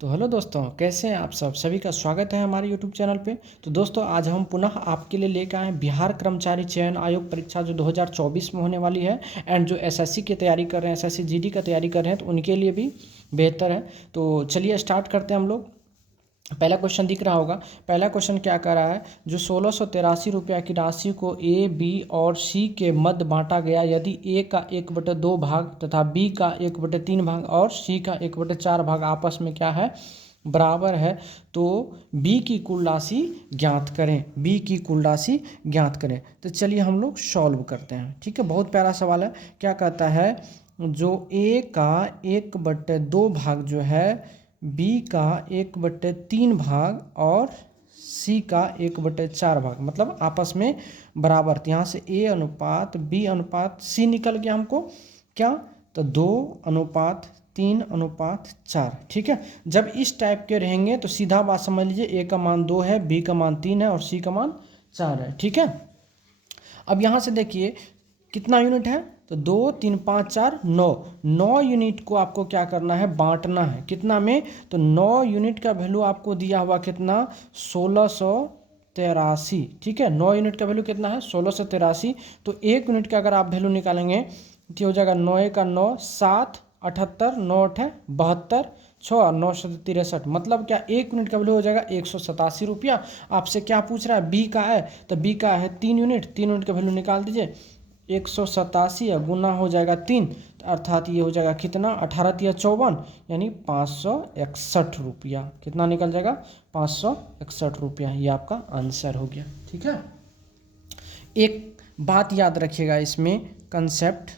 तो हेलो दोस्तों, कैसे हैं आप सब। सभी का स्वागत है हमारे यूट्यूब चैनल पे। तो दोस्तों, आज हम पुनः आपके लिए लेकर आए हैं बिहार कर्मचारी चयन आयोग परीक्षा जो 2024 में होने वाली है। एंड जो एसएससी की तैयारी कर रहे हैं, एसएससी जीडी का तैयारी कर रहे हैं, तो उनके लिए भी बेहतर है। तो चलिए स्टार्ट करते हैं हम लोग। पहला क्वेश्चन दिख रहा होगा। पहला क्वेश्चन क्या कर रहा है, जो 1683 रुपया की राशि को ए, बी और सी के मध्य बांटा गया यदि ए का 1/2 भाग तथा बी का 1/3 भाग और सी का 1/4 भाग आपस में क्या है, बराबर है, तो बी की कुल राशि ज्ञात करें। बी की कुल राशि ज्ञात करें। तो चलिए हम लोग सॉल्व करते हैं। ठीक है, बहुत प्यारा सवाल है। क्या कहता है, जो ए का 1/2 भाग जो है, बी का 1/3 भाग और सी का 1/4 भाग, मतलब आपस में बराबर। तो यहाँ से ए अनुपात बी अनुपात सी निकल गया हमको क्या, तो 2:3:4। ठीक है, जब इस टाइप के रहेंगे तो सीधा बात समझ लीजिए, ए का मान 2 है, बी का मान 3 है और सी का मान 4 है। ठीक है, अब यहाँ से देखिए कितना यूनिट है, तो 2 3 5 4 9 9 यूनिट को आपको क्या करना है, बांटना है। कितना में, तो 9 यूनिट का वैल्यू आपको दिया हुआ कितना, 1683। ठीक है, 9 यूनिट का वैल्यू कितना है, 1683। तो 1 यूनिट का अगर आप वैल्यू निकालेंगे तो हो जाएगा 9 का 9 7 78 9 8 72 6 और 9 63। मतलब क्या, 1 यूनिट का वैल्यू हो जाएगा 187 रुपया। आपसे क्या पूछ रहा है, बी का है, तो बी का है 3 यूनिट, 3 यूनिट का वैल्यू निकाल दीजिए। 187 गुना हो जाएगा 3, अर्थात ये हो जाएगा कितना, 18×3 = 54, यानी 561 रुपया। कितना निकल जाएगा, 561 रुपया। ये आपका आंसर हो गया। ठीक है, एक बात याद रखिएगा इसमें कंसेप्ट,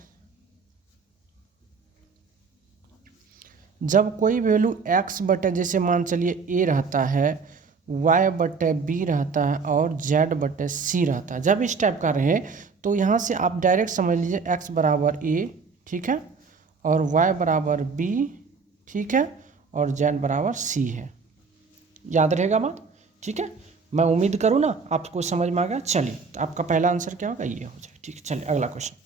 जब कोई वैल्यू x बटे, जैसे मान चलिए a रहता है, y बटे b रहता है और z बटे c रहता है, जब इस टाइप का रहे तो यहाँ से आप डायरेक्ट समझ लीजिए x बराबर a, ठीक है, और y बराबर b, ठीक है, और z बराबर c है। याद रहेगा बात। ठीक है, मैं उम्मीद करूँ ना आपको समझ में आ गया। चलिए, तो आपका पहला आंसर क्या होगा, ये हो जाए। ठीक है, चलिए अगला क्वेश्चन।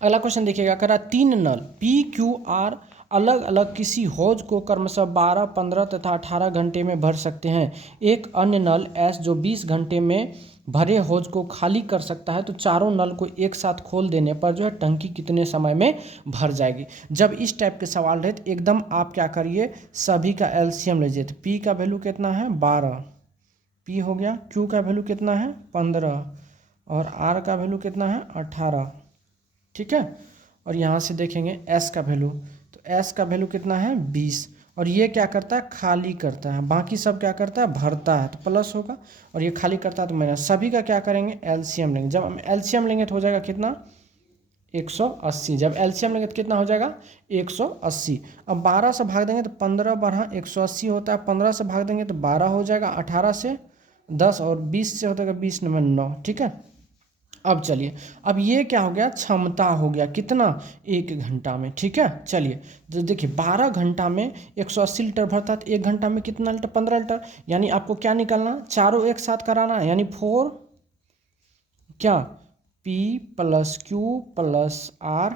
अगला क्वेश्चन देखिएगा, कह रहा 3 नल पी क्यू आर अलग अलग किसी हौज को क्रमशः 12, 15 तथा 18 घंटे में भर सकते हैं। एक अन्य नल एस जो 20 घंटे में भरे हौज को खाली कर सकता है, तो चारों नल को एक साथ खोल देने पर जो है टंकी कितने समय में भर जाएगी। जब इस टाइप के सवाल रहे तो एकदम आप क्या करिए, सभी का एलसीएम लीजिए। तो पी का वैल्यू कितना है, 12 पी हो गया, क्यू का वैल्यू कितना है 15 और आर का वैल्यू कितना है 18। ठीक है, और यहाँ से देखेंगे एस का वैल्यू, तो एस का वैल्यू कितना है 20, और ये क्या करता है, खाली करता है। बाकी सब क्या करता है, भरता है, तो प्लस होगा, और ये खाली करता है तो माइनस। सभी का क्या करेंगे, एलसीएम लेंगे। जब हम एलसीएम लेंगे तो हो जाएगा कितना, 180। जब एलसीएम लेंगे तो कितना हो जाएगा, 180। अब 12 से भाग देंगे तो 15 12 180 होता है, 15 से भाग देंगे तो 12 हो जाएगा, 18 से 10 और 20 से होता है 20 9 9। ठीक है, अब चलिए, अब ये क्या हो गया, क्षमता हो गया कितना, 1 घंटा में। ठीक है, चलिए तो देखिए 12 घंटा में 180 लीटर भरता है, तो 1 घंटा में कितना लीटर, 15 लीटर। यानी आपको क्या निकालना, चारों एक साथ कराना है, यानी 4 क्या, P plus Q plus R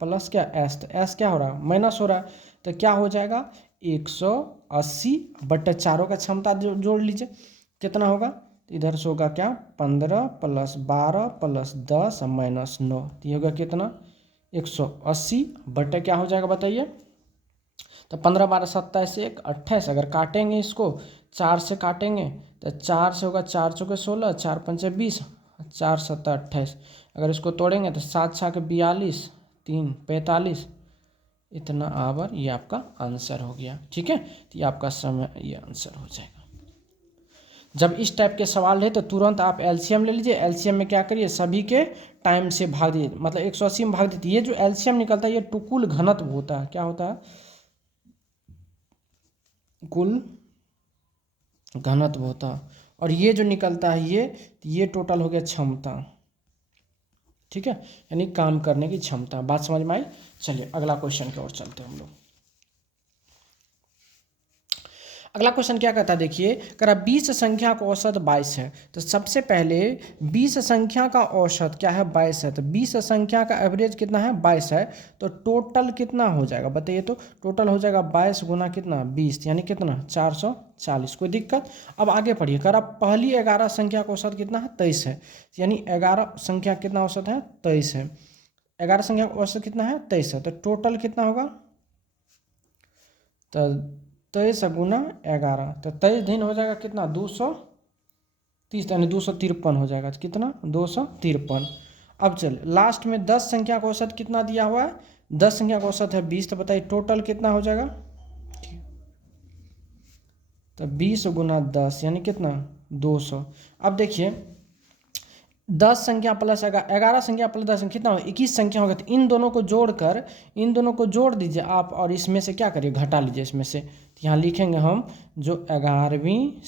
plus क्या S, तो S क्या हो रहा है, माइनस हो रहा है, तो क्या हो जाएगा 180 बटे चारों का क्षमता जोड़ लीजिए, कितना होगा, तो इधर से होगा क्या, 15 प्लस 12 प्लस 10 माइनस 9, तो ये होगा कितना, 180 बटे क्या हो जाएगा बताइए, तो 15 12 27 1 28। अगर काटेंगे इसको 4 से काटेंगे तो 4 से होगा, 4 चौके 16, 4 पंचे 20, 4 7 28। अगर इसको तोड़ेंगे तो 7 6 42, 3 45, इतना आवर। ये आपका आंसर हो गया। ठीक है, तो ये आपका समय, ये आंसर हो जाएगा। जब इस टाइप के सवाल रहे तो तुरंत आप एलसीएम ले लीजिए। एलसीएम में क्या करिए, सभी के टाइम से भाग दीजिए, मतलब 180 में भाग दीजिए। ये जो एलसीएम निकलता है ये कुल घनत्व होता है, क्या होता है, कुल घनत्व होता है, और ये जो निकलता है ये टोटल हो गया क्षमता। ठीक है, यानी काम करने की क्षमता। बात समझ में आई। चलिए अगला क्वेश्चन की ओर चलते हैं हम लोग। अगला क्वेश्चन क्या कहता है देखिए, करा 20 संख्या का औसत 22 है। तो सबसे पहले 20 संख्या का औसत क्या है 22 है, तो 20 संख्या का एवरेज कितना है 22 है, तो टोटल कितना हो जाएगा बताइए, तो टोटल हो जाएगा 22 गुना कितना 20 यानी कितना 440। कोई दिक्कत? अब आगे पढ़िए, करा पहली 11 संख्या का औसत कितना है 23 है, यानी 11 संख्या कितना औसत है 23 है, 11 संख्या का औसत कितना है 23 है, तो टोटल कितना होगा, तो 23 गुना 11, तो 23 दिन हो जाएगा कितना 230 यानी 253 हो जाएगा, कितना 253। अब चल लास्ट में 10 संख्या का औसत कितना दिया हुआ है, 10 संख्या का औसत है 20, तो बताइए टोटल कितना हो जाएगा, तो 20 गुना 10 यानी कितना 200। अब देखिए 10 संख्या प्लस 11 संख्या प्लस 10 संख्या कितना हो 21 संख्या होगा, तो इन दोनों को जोड़कर इन दोनों को जोड़ दीजिए आप और इसमें से क्या करिए घटा लीजिए इसमें से, तो यहाँ लिखेंगे हम जो 11वीं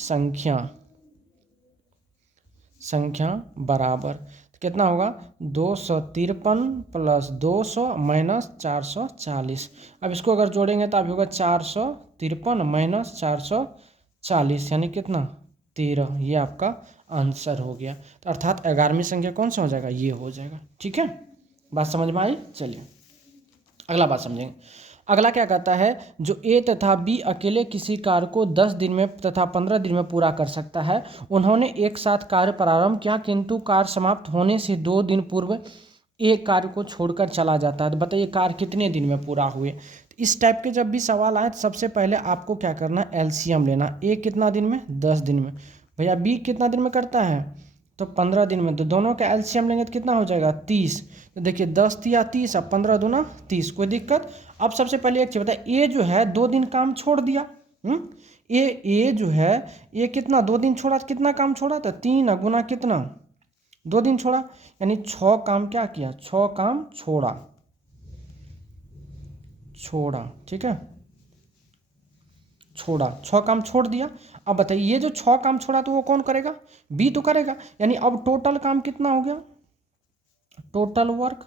संख्या बराबर, तो कितना होगा 253 प्लस 200 माइनस 440। अब इसको अगर जोड़ेंगे तो अभी होगा 453 माइनस 440 यानी कितना 13, ये आपका आंसर हो गया। तो अर्थात 11वीं संख्या कौन सा हो जाएगा, ये हो जाएगा। ठीक है, बात समझ में आई? चलिए अगला बात समझेंगे। अगला क्या कहता है, जो ए तथा बी अकेले किसी कार्य को 10 दिन में तथा 15 दिन में पूरा कर सकता है, उन्होंने एक साथ कार्य प्रारंभ किया किंतु कार्य समाप्त होने से 2 दिन पूर्व एक कार्य को छोड़कर चला जाता है। तो बताइए कार्य कितने दिन में पूरा हुए। तो इस टाइप के जब भी सवाल आए तो सबसे पहले आपको क्या करना, एलसीएम लेना। ए कितना दिन में 10 दिन में, भैया बी कितना दिन में करता है तो 15 दिन में, तो दोनों का एलसीएम लेंगे तो कितना हो जाएगा 30। तो देखिए 10 या 30, अब 15 दूना 30, कोई दिक्कत? अब सबसे पहले एक चीज बताए, ए जो है 2 दिन काम छोड़ दिया। ए जो है ये कितना 2 दिन छोड़ा, कितना काम छोड़ा, तो 3 गुना कितना 2 दिन छोड़ा, यानी 6 काम क्या किया 6 काम छोड़ा। ठीक है, छोड़ा 6 काम छोड़ दिया। अब बताइए ये जो 6 काम छोड़ा तो वो कौन करेगा, बी तो करेगा, यानी अब टोटल काम कितना हो गया, टोटल वर्क,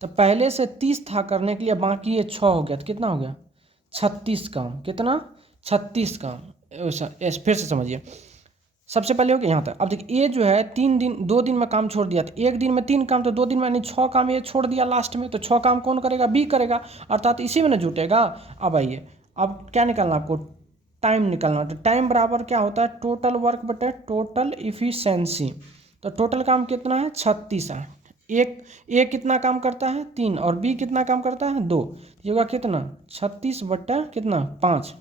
तो पहले से 30 था करने के लिए, बाकी ये 6 हो गया, तो कितना हो गया 36 काम, कितना 36 काम। फिर से समझिए, सबसे पहले हो गया यहाँ तक। अब देखिए ये जो है 2 दिन में काम छोड़ दिया, तो एक दिन में 3 काम, तो 2 दिन में यानी 6 काम ये छोड़ दिया लास्ट में, तो 6 काम कौन करेगा, बी करेगा, अर्थात इसी में ना जुटेगा। अब आइए अब क्या निकालना आपको, टाइम निकालना। तो टाइम बराबर क्या होता है, टोटल वर्क बटे टोटल इफिशियंसी। तो टोटल काम कितना है 36 है, एक कितना काम करता है 3 और बी कितना काम करता है 2, ये होगा कितना 36 बट्टा कितना 5,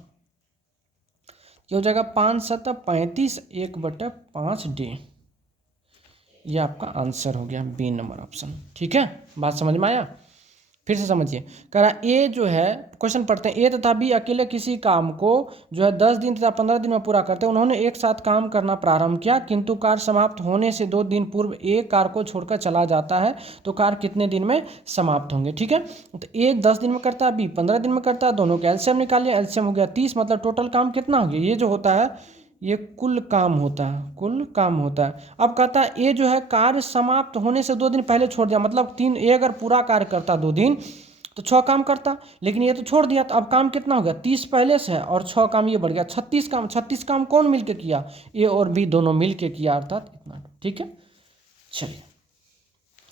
ये हो जाएगा 5 7 35, 1/5 डे। ये आपका आंसर हो गया बी नंबर ऑप्शन। ठीक है, बात समझ में आया? फिर से समझिए, कह रहा ए जो है, क्वेश्चन पढ़ते हैं, ए तथा बी अकेले किसी काम को जो है 10 दिन तथा 15 दिन में पूरा करते हैं, उन्होंने एक साथ काम करना प्रारंभ किया किंतु कार्य समाप्त होने से 2 दिन पूर्व ए कार्य को छोड़कर चला जाता है, तो कार्य कितने दिन में समाप्त होंगे। ठीक है, तो ए 10 दिन में करता है, बी 15 दिन में करता है, दोनों का एलसीएम निकालिए, एलसीएम हो गया 30, मतलब टोटल काम कितना हो गया, ये जो होता है ये कुल काम होता है, कुल काम होता है। अब कहता है ये जो है कार्य समाप्त होने से 2 दिन पहले छोड़ दिया, मतलब 3, ये अगर पूरा कार्य करता 2 दिन तो 6 काम करता, लेकिन ये तो छोड़ दिया, तो अब काम कितना हो गया 30 पहले से है और 6 काम ये बढ़ गया 36 काम। 36 काम कौन मिलके किया, ए और बी दोनों मिलके किया, अर्थात इतना। ठीक है, चलिए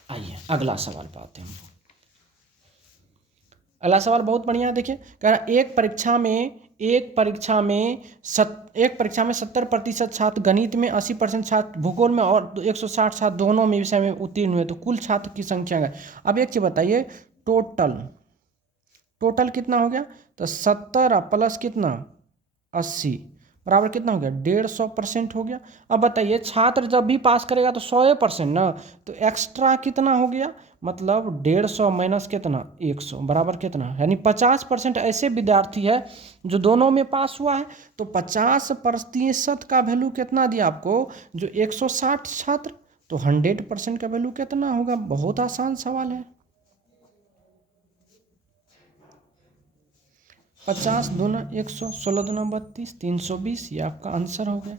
आइए अगला सवाल पे आते हैं। अगला सवाल बहुत बढ़िया है, देखिए कह रहा एक परीक्षा में 70% छात्र गणित में, 80% छात्र भूगोल में और 160 छात्र दोनों में विषय में उत्तीर्ण हुए, तो कुल छात्र की संख्या है। अब एक चीज बताइए, टोटल कितना हो गया, तो 70 प्लस कितना 80 बराबर कितना हो गया 150% हो गया। अब बताइए छात्र जब भी पास करेगा तो 100% ना, तो एक्स्ट्रा कितना हो गया, मतलब 150 माइनस कितना 100 बराबर कितना, यानी 50% ऐसे विद्यार्थी है जो दोनों में पास हुआ है, तो 50% का वैल्यू कितना दिया आपको, जो 160 छात्र, तो 100% का वैल्यू कितना होगा। बहुत आसान सवाल है, 50 दूना 100, 16 दूना 32, 320, ये आपका आंसर हो गया।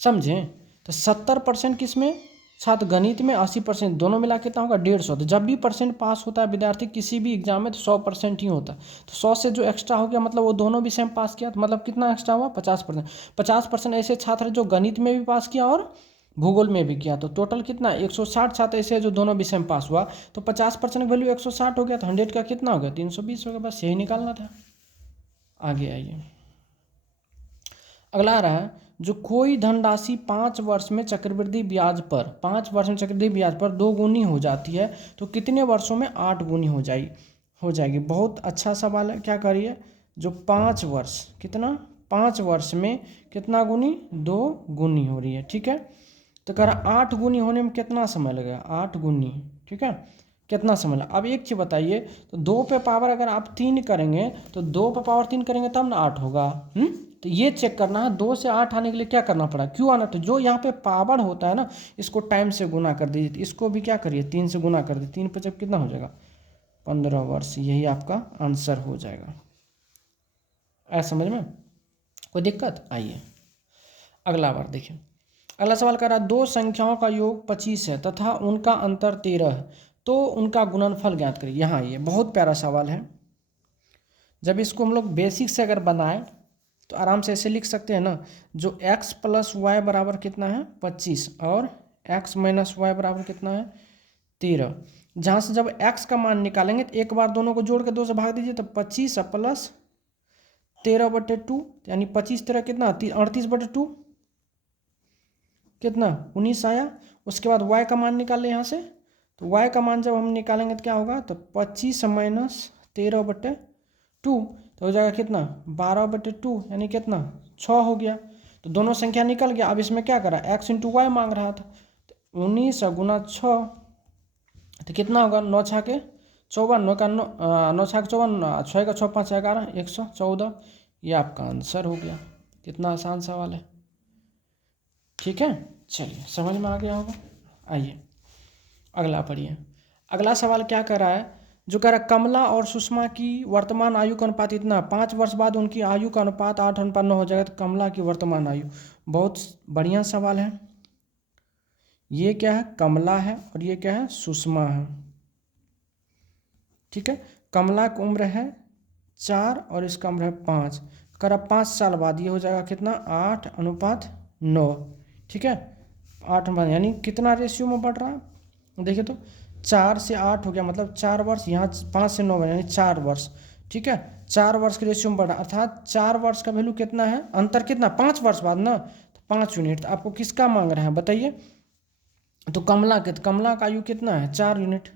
समझें, तो 70% किसमें छात्र गणित में 80% दोनों मिला कितना होगा 150। तो जब भी परसेंट पास होता है विद्यार्थी किसी भी एग्जाम में तो 100% ही होता है। तो 100 से जो एक्स्ट्रा हो गया मतलब वो दोनों विषय में पास किया, तो मतलब कितना एक्स्ट्रा हुआ 50%। 50% ऐसे छात्र जो गणित में भी पास किया और भूगोल में भी किया। तो टोटल कितना 160 छात्र ऐसे जो दोनों विषय में पास हुआ। तो 50% वैल्यू 160 हो गया, तो 100 का कितना हो गया 320 हो गया। बस यही निकालना था। आगे आइए, अगला आ रहा है जो कोई धनराशि 5 वर्ष में चक्रवृद्धि ब्याज पर 5 वर्ष में चक्रवृद्धि ब्याज पर 2 गुनी हो जाती है तो कितने वर्षों में 8 गुनी हो जाएगी। बहुत अच्छा सवाल है। क्या करिए, जो 5 वर्ष कितना 5 वर्ष में कितना गुनी 2 गुनी हो रही है। ठीक है, तो कह रहा 8 गुनी होने में कितना समय लगेगा 8 गुनी। ठीक है, कितना समय लगा। अब एक चीज़ बताइए, तो 2 पे पावर अगर आप 3 करेंगे तो 2 पे पावर 3 करेंगे तब ना 8 होगा। तो ये चेक करना है 2 से 8 आने के लिए क्या करना पड़ा, क्यों आना। तो जो यहाँ पे पावर होता है ना इसको टाइम से गुना कर दीजिए। तो इसको भी क्या करिए 3 से गुना कर दीजिए। 3 पे जब कितना हो जाएगा 15 वर्ष। यही आपका आंसर हो जाएगा। ऐसा समझ में कोई दिक्कत। आइए अगला बार देखिए, अगला सवाल कर रहा है 2 संख्याओं का योग 25 है तथा उनका अंतर 13 है तो उनका गुणनफल ज्ञात करिए। यहाँ ये बहुत प्यारा सवाल है। जब इसको हम लोग बेसिक से अगर बनाएं तो आराम से ऐसे लिख सकते हैं ना, जो x + y बराबर कितना है 25 और x - y बराबर कितना है 13। जहाँ से जब x का मान निकालेंगे तो एक बार दोनों को जोड़ के 2 से भाग दीजिए तो 25 + 13/2 यानी 25 13 कितना 38/2 कितना 19 आया। उसके बाद y का मान निकाल लें यहाँ से, तो y का मान जब हम निकालेंगे तो क्या होगा, तो 25 - 13/2 तो हो जाएगा कितना 12/2 यानी कितना 6 हो गया। तो दोनों संख्या निकल गया। अब इसमें क्या करा x × y मांग रहा था, तो 19 × 6 तो कितना होगा 9 × 6 = 54, 9 × 6 = 54, 6 का 6 5 11 114। ये आपका आंसर हो गया। कितना आसान सवाल है। ठीक है, चलिए समझ में आ गया होगा। आइए अगला पढ़िए। अगला सवाल क्या कर रहा है, जो कह रहा है कमला और सुषमा की वर्तमान आयु का अनुपात इतना, 5 वर्ष बाद उनकी आयु का अनुपात 8:9 हो जाएगा। तो कमला की वर्तमान आयु, बहुत बढ़िया सवाल है। ये क्या है कमला है और ये क्या है सुषमा है। ठीक है, कमला की उम्र है 4 और इसका उम्र है 5। कह रहा 5 साल बाद ये हो जाएगा कितना 8:9। ठीक है, 8 यानी कितना रेशियो में बढ़ रहा है देखिए, तो 4 से 8 हो गया मतलब 4 वर्ष। यहाँ 5 से 9 यानी 4 वर्ष। ठीक है, 4 वर्ष के रेशियो में बढ़ रहा है, अर्थात 4 वर्ष का वैल्यू कितना है, अंतर कितना 5 वर्ष बाद ना, तो 5 यूनिट। तो आपको किसका मांग रहे हैं बताइए, तो कमला के, तो कमला का आयु कितना है 4 यूनिट।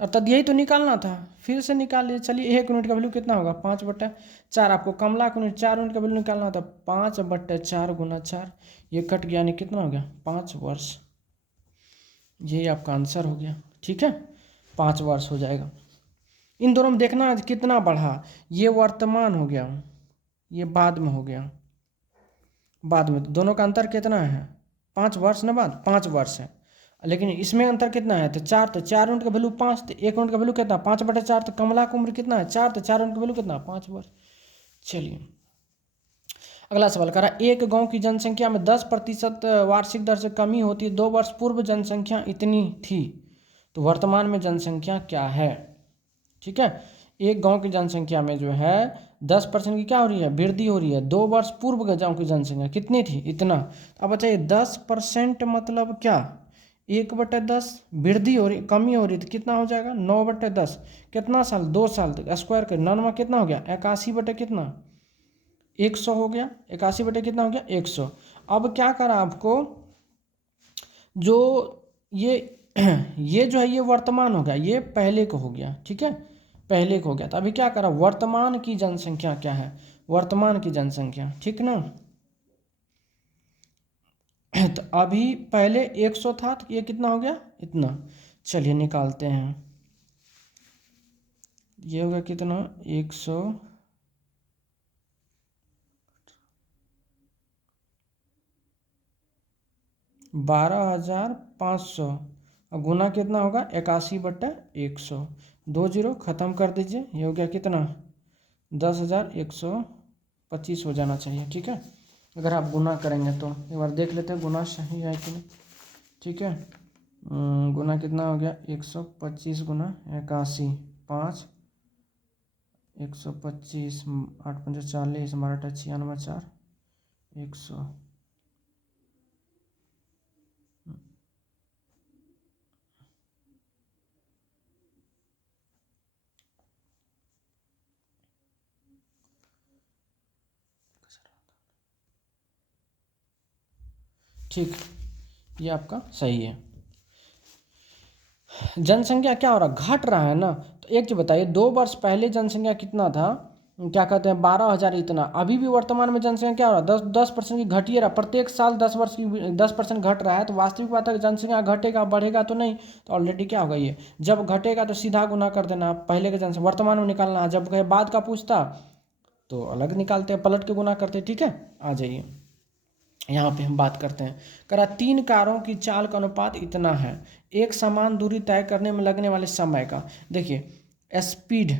अर्थात यही तो निकालना था, फिर से निकाल लिए। चलिए 1 यूनिट का वैल्यू कितना होगा 5/4। आपको कमला का यूनिट 4 यूनिट का वैल्यू निकालना था, 5/4 × 4। ये कट गया यानी कितना हो गया 5 वर्ष। यही आपका आंसर हो गया। ठीक है, 5 वर्ष हो जाएगा। इन दोनों में देखना कितना बढ़ा, ये वर्तमान हो गया, ये बाद में हो गया, बाद में। तो दोनों का अंतर कितना है 5 वर्ष ना, बाद 5 वर्ष है। लेकिन इसमें अंतर कितना है, तो 4। तो 4 यूनिट का वैल्यू 5, तो 1 यूनिट का वैल्यू कितना 5/4। तो कमला की उम्र कितना है 4, तो 4 यूनिट का वैल्यू कितना 5 वर्ष। चलिए अगला सवाल करा, एक गांव की जनसंख्या में 10% वार्षिक दर से कमी होती है। 2 वर्ष पूर्व जनसंख्या इतनी थी, तो वर्तमान में जनसंख्या क्या है। ठीक है, एक गांव की जनसंख्या में जो है 10% की क्या हो रही है वृद्धि हो रही है। 2 वर्ष पूर्व के गांव की जनसंख्या कितनी थी इतना। अब बताइए 10% मतलब क्या 1/10 वृद्धि हो रही, कमी हो रही, तो कितना हो जाएगा 9/10। कितना साल 2 साल तक स्क्वायर कर 9 कितना हो गया 81 कितना 100 हो गया। 81 कितना हो गया 100। अब क्या करा आपको, जो ये ये जो है ये वर्तमान हो गया, ये पहले को हो गया। ठीक है, पहले को हो गया। तो अभी क्या करा वर्तमान की जनसंख्या क्या है, वर्तमान की जनसंख्या। ठीक ना, तो अभी पहले 100 था तो ये कितना हो गया इतना। चलिए निकालते हैं, ये होगा कितना 100 12,500 और गुना कितना होगा 81/100। 2 जीरो खत्म कर दीजिए, ये हो गया कितना 10,125 हो जाना चाहिए। ठीक है, अगर आप गुना करेंगे तो एक बार देख लेते हैं गुना सही है कि नहीं। ठीक है। गुना कितना हो गया 125 गुना 81 5 125 8 5 40 12 96 4 100 ठीक, ये आपका सही है। जनसंख्या क्या हो रहा है, घट रहा है ना। तो एक चीज बताइए, 2 वर्ष पहले जनसंख्या कितना था, क्या कहते हैं 12,000 इतना। अभी भी वर्तमान में जनसंख्या क्या हो रहा है, 10% की घटिए रहा, प्रत्येक साल 10% घट रहा है। तो वास्तविक बात है कि जनसंख्या घटेगा बढ़ेगा तो नहीं। तो ऑलरेडी क्या होगा ये, जब घटेगा तो सीधा गुना कर देना, पहले के जनसंख्या वर्तमान में निकालना, जब कहे बाद का पूछता तो अलग निकालते हैं, पलट के गुना करते हैं। ठीक है, आ जाइए यहाँ पे हम बात करते हैं। करा 3 कारों की चाल का अनुपात इतना है, एक समान दूरी तय करने में लगने वाले समय का। देखिए स्पीड,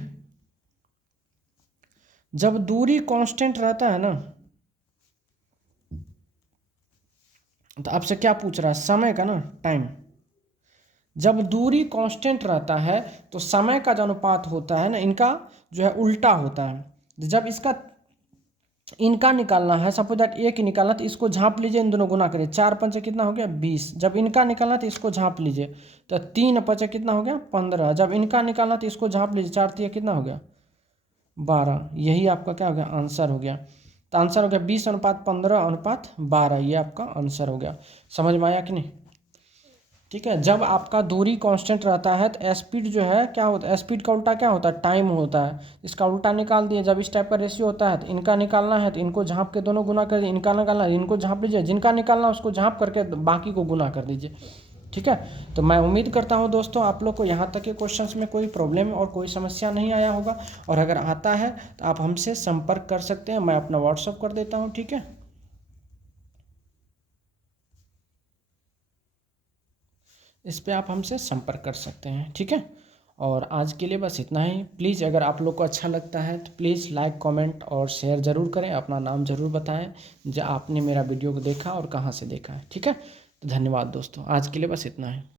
जब दूरी कांस्टेंट रहता है ना, तो आपसे क्या पूछ रहा है, समय का ना, टाइम। जब दूरी कांस्टेंट रहता है तो समय का जो अनुपात होता है ना, इनका जो है उल्टा होता है। जब इनका निकालना है, सपोज दैट एक ही निकालना, तो इसको झाँप लीजिए, इन दोनों गुना करिए, 4 पंचे कितना हो गया 20। जब इनका निकालना तो इसको झाँप लीजिए, तो 3 पंचे कितना हो गया 15। जब इनका निकालना तो इसको झाँप लीजिए, 4 तिया कितना हो गया 12। यही आपका क्या हो गया, आंसर हो गया। तो आंसर हो गया 20:15:12, ये आपका आंसर हो गया। समझ में आया कि नहीं। ठीक है, जब आपका दूरी कांस्टेंट रहता है तो स्पीड जो है क्या होता है, स्पीड का उल्टा क्या होता है, टाइम होता है। इसका उल्टा निकाल दिए। जब इस टाइप का रेशियो होता है तो इनका निकालना है तो इनको झाँप के दोनों गुना कर दिए, इनका निकालना है इनको झाँप लीजिए, जिनका निकालना है उसको झाँप करके बाकी को गुना कर दीजिए। ठीक है, तो मैं उम्मीद करता हूँ दोस्तों आप लोग को यहाँ तक के क्वेश्चंस में कोई प्रॉब्लम और कोई समस्या नहीं आया होगा। और अगर आता है तो आप हमसे संपर्क कर सकते हैं, मैं अपना व्हाट्सअप कर देता हूँ। ठीक है, इस पे आप हमसे संपर्क कर सकते हैं। ठीक है, और आज के लिए बस इतना ही। प्लीज़ अगर आप लोग को अच्छा लगता है तो प्लीज़ लाइक कमेंट और शेयर ज़रूर करें, अपना नाम ज़रूर बताएं जो आपने मेरा वीडियो को देखा और कहाँ से देखा है। ठीक है, तो धन्यवाद दोस्तों, आज के लिए बस इतना ही।